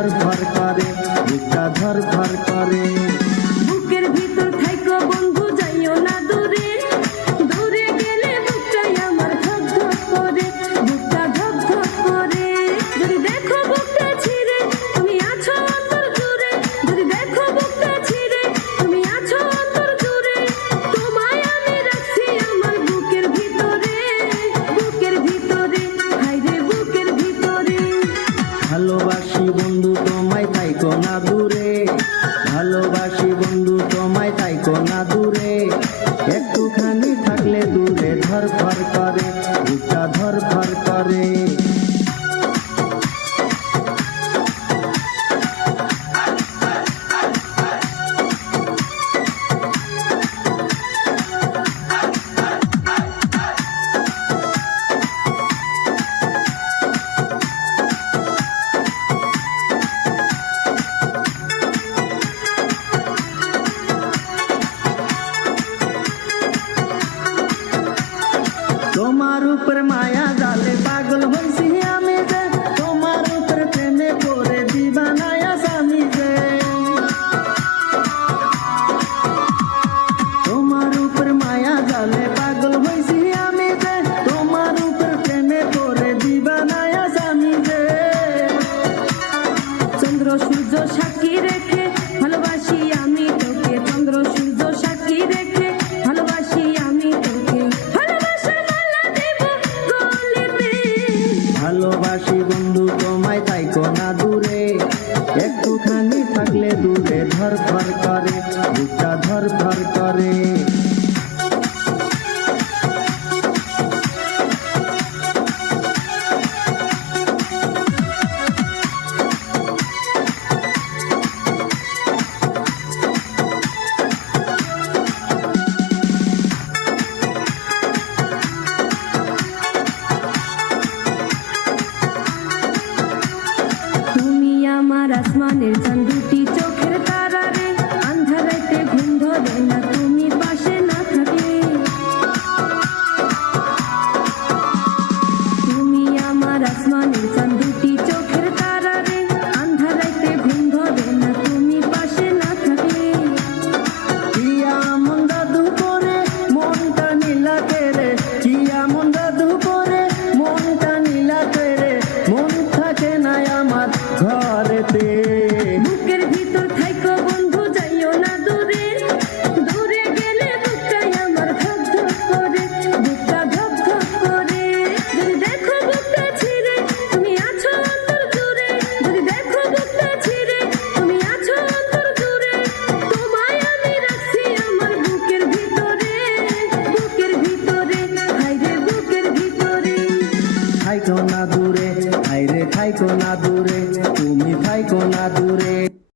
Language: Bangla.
ধরফর করে, বুকটা ধরফর করে। বুকের ভিতর থাইকো বন্ধু যাইও না দূরে, দূরে গেলে বুকটাই আমার ধক ধক করে, বুকটা ধক ধক করে। যদি দেখো বুকটা ছিঁড়ে তুমি আছো অন্তর জুড়ে, যদি দেখো বুকটা ছিঁড়ে তুমি আছো অন্তর জুড়ে, তোমায় আমি রাখছি আমার বুকের ভিতরে, বুকের ভিতরে, হায়রে বুকের ভিতরে। ভালোবাসি বন্ধু তোমায় থাইকো না দূরে, ভালোবাসি বন্ধু তোমায় থাইকো না দূরে, একটুখানি থাকলে দূরে ধরফর করে, বুকটা ধরফর করে। তোমার উপর মায়া জালে পাগল হইছি আমি যে, তোমার উপর প্রেমে পড়ে দিবানায় স্বামী যে। তোমার উপর মায়া জালে পাগল হইছি আমি যে, তোমার উপর প্রেমে পড়ে দিবানায় স্বামী যে। চন্দ্র সূর্য সাক্ষী রেখে ভালোবাসি আমি তোকে, চন্দ্র সূর্য সাক্ষী রেখে ভালোবাসি আমি তোকে, ভালোবাসার মালা দেব গলেতে। ভালোবাসি বন্ধু তোমায় থাইকো না দূরে, একটুখানি থাকলে দূরে ধরফর করে, বুকটা ধরফর করে। তুমি আমার আসমানের চাঁদ, দুটি চোখের তারা রে, আন্ধারাতে ঘুম ধরে না তুমি পাশে না থাকলে। তুমি আমার আসমানের চাঁদ, দুটি চোখের তারা রে, আন্ধারাতে ঘুম ধরে না তুমি পাশে না থাকলে। কিয়া মন দাদু করে মনটা নীলাতে রে, কিয়া মন দাদু করে মনটা নীলাতে রে, মন থাকে না আমার ঘরেতে। বুকের ভিতর থাইকো বন্ধু যাইও না দূরে, দূরে গেলে বুকটাই আমার ধক ধক করে, বুকটা ধক ধক করে। যদি দেখো বুকটা ছিঁড়ে তুমি আছো অন্তর জুড়ে, যদি দেখো বুকটা ছিঁড়ে তুমি আছো অন্তর জুড়ে, তোমায় আমি রাখছি আমার বুকের ভিতরে, বুকের ভিতরে, হায়রে বুকের ভিতরে। থাইকো না দূরে, আইরে থাইকো না দূরে, তুমি থাইকো না দূরে।